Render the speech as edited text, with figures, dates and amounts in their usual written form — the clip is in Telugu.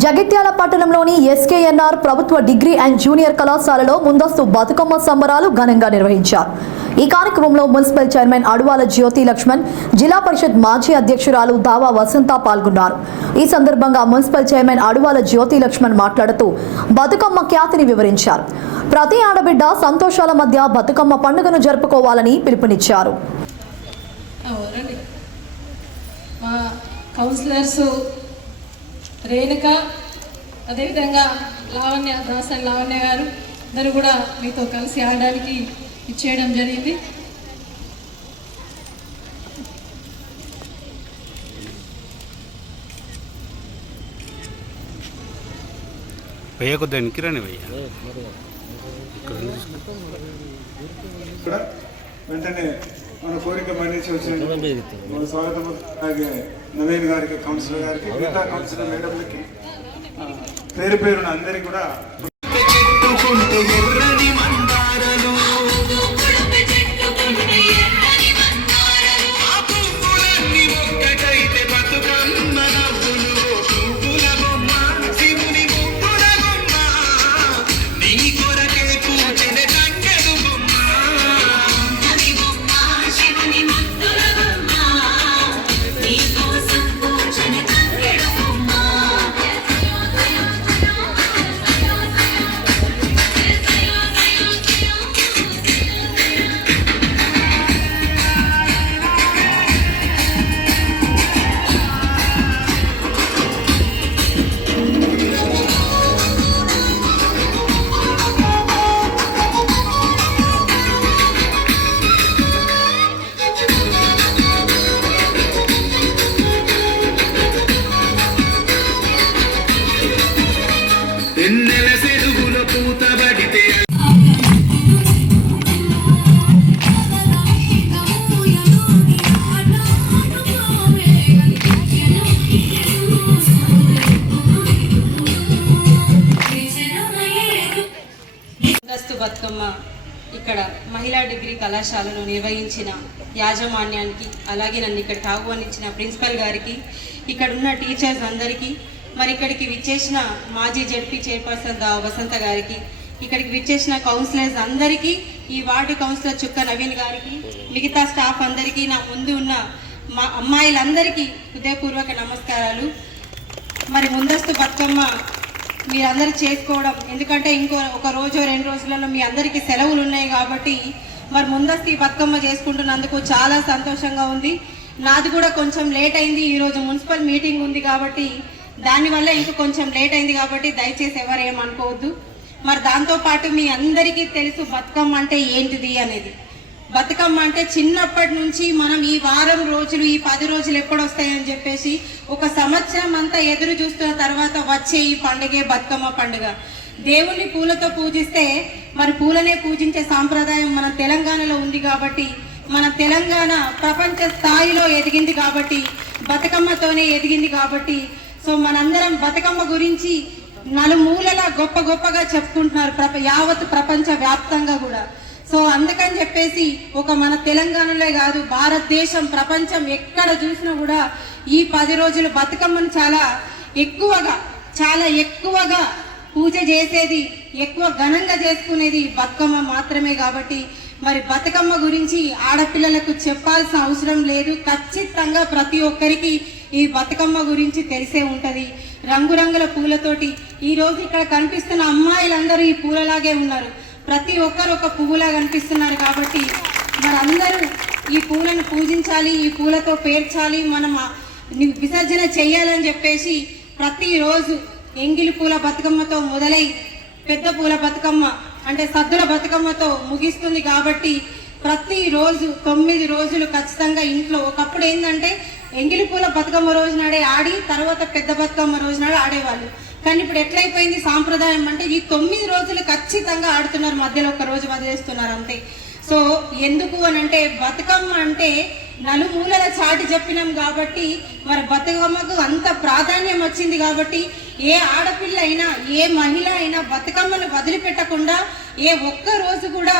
జగిత్యాల పట్టణంలోని ఎస్కేఎన్ఆర్ ప్రభుత్వ డిగ్రీ అండ్ జూనియర్ కళాశాలలో ముందస్తు బతుకమ్మ సంబరాలు ఘనంగా నిర్వహించారు. ఈ కార్యక్రమంలో మున్సిపల్ చైర్మన్ అడువాల జ్యోతి లక్ష్మణ్, జిల్లా పరిషత్ మాజీ అధ్యక్షురాలు దావా వసంత పాల్గొన్నారు. ఈ సందర్భంగా మున్సిపల్ చైర్మన్ అడువాల జ్యోతి లక్ష్మణ్ మాట్లాడుతూ బతుకమ్మ ఖ్యాతిని వివరించారు. ప్రతి ఆడబిడ్డ సంతోషాల మధ్య బతుకమ్మ పండుగను జరుపుకోవాలని పిలుపునిచ్చారు. రేణుక, అదేవిధంగా లావణ్య, దాసన్ లావణ్య గారు అందరూ కూడా మీతో కలిసి ఆడడానికి ఇచ్చేయడం జరిగింది. వెంటనే మన కోరిక మన్నించి వచ్చిన మన స్వాగతం. అలాగే నవీన్ గారికి, కౌన్సిలర్ గారికి, మిగతా కౌన్సిలర్ మేడంలకి పేరు పేరున అందరికీ కూడా బతుకమ్మ ఇక్కడ మహిళా డిగ్రీ కళాశాలలో నిర్వహించిన యాజమాన్యానికి, అలాగే నన్ను ఇక్కడికి ఆహ్వానించిన ప్రిన్సిపల్ గారికి, ఇక్కడ ఉన్న టీచర్స్ అందరికీ, మరి ఇక్కడికి విచ్చేసిన మాజీ జడ్పీ చైర్పర్సన్ వసంత గారికి, ఇక్కడికి విచ్చేసిన కౌన్సిలర్స్ అందరికీ, ఈ వార్డు కౌన్సిలర్ చుక్క నవీన్ గారికి, మిగతా స్టాఫ్ అందరికీ, నా ముందు ఉన్న మా అమ్మాయిలందరికీ హృదయపూర్వక నమస్కారాలు. మరి ముందస్తు బతుకమ్మ మీరందరూ చేసుకోవడం, ఎందుకంటే ఒక రోజు 2 రోజులలో మీ అందరికీ సెలవులు ఉన్నాయి కాబట్టి మరి ముందస్తు ఈ బతుకమ్మ చేసుకుంటున్నందుకు చాలా సంతోషంగా ఉంది. నాది కూడా కొంచెం లేట్ అయింది, ఈరోజు మున్సిపల్ మీటింగ్ ఉంది కాబట్టి దానివల్ల ఇంకా కొంచెం లేట్ అయింది కాబట్టి దయచేసి ఎవరు ఏమనుకోవద్దు. మరి దాంతోపాటు మీ అందరికీ తెలుసు బతుకమ్మ అంటే ఏంటిది అనేది. బతుకమ్మ అంటే చిన్నప్పటి నుంచి మనం ఈ వారం రోజులు, ఈ 10 రోజులు ఎప్పుడొస్తాయని చెప్పేసి ఒక సంవత్సరం అంతా ఎదురు చూస్తున్న తర్వాత వచ్చే ఈ పండుగే బతుకమ్మ పండుగ. దేవుణ్ణి పూలతో పూజిస్తే మరి పూలనే పూజించే సాంప్రదాయం మన తెలంగాణలో ఉంది కాబట్టి, మన తెలంగాణ ప్రపంచ స్థాయిలో ఎదిగింది కాబట్టి, బతుకమ్మతోనే ఎదిగింది కాబట్టి, సో మనందరం బతుకమ్మ గురించి నలుమూలలా గొప్పగా చెప్పుకుంటున్నారు యావత్ ప్రపంచ వ్యాప్తంగా కూడా. సో అందుకని చెప్పేసి ఒక మన తెలంగాణలో కాదు, భారతదేశం, ప్రపంచం ఎక్కడ చూసినా కూడా ఈ 10 రోజులు బతుకమ్మను చాలా ఎక్కువగా పూజ చేసేది, ఎక్కువ ఘనంగా చేసుకునేది బతుకమ్మ మాత్రమే కాబట్టి మరి బతుకమ్మ గురించి ఆడపిల్లలకు చెప్పాల్సిన అవసరం లేదు. ఖచ్చితంగా ప్రతి ఒక్కరికి ఈ బతుకమ్మ గురించి తెలిసే ఉంటది. రంగురంగుల పూలతోటి ఈరోజు ఇక్కడ కనిపిస్తున్న అమ్మాయిలందరూ ఈ పూలలాగే ఉన్నారు. ప్రతి ఒక్కరు ఒక పువ్వులా కనిపిస్తున్నారు కాబట్టి మరి అందరూ ఈ పూలను పూజించాలి, ఈ పూలతో పేర్చాలి, మనం విసర్జన చెయ్యాలని చెప్పేసి ప్రతిరోజు ఎంగిలి పూల బతుకమ్మతో మొదలై పెద్ద పూల బతుకమ్మ అంటే సద్దుల బతుకమ్మతో ముగిస్తుంది కాబట్టి ప్రతిరోజు 9 రోజులు ఖచ్చితంగా ఇంట్లో, ఒకప్పుడు ఏంటంటే ఎంగిలి పూల బతుకమ్మ రోజు నాడే ఆడి తర్వాత పెద్ద బతుకమ్మ రోజు నాడు ఆడేవాళ్ళు. కానీ ఇప్పుడు ఎట్లయిపోయింది సాంప్రదాయం అంటే ఈ 9 రోజులు ఖచ్చితంగా ఆడుతున్నారు, మధ్యలో ఒక రోజు వదిలేస్తున్నారు అంతే. సో ఎందుకు అని అంటే బతుకమ్మ అంటే నలుమూలల చాటి చెప్పినాం కాబట్టి మరి బతుకమ్మకు అంత ప్రాధాన్యం వచ్చింది కాబట్టి ఏ ఆడపిల్ల అయినా, ఏ మహిళ అయినా బతుకమ్మను వదిలిపెట్టకుండా ఏ ఒక్క రోజు కూడా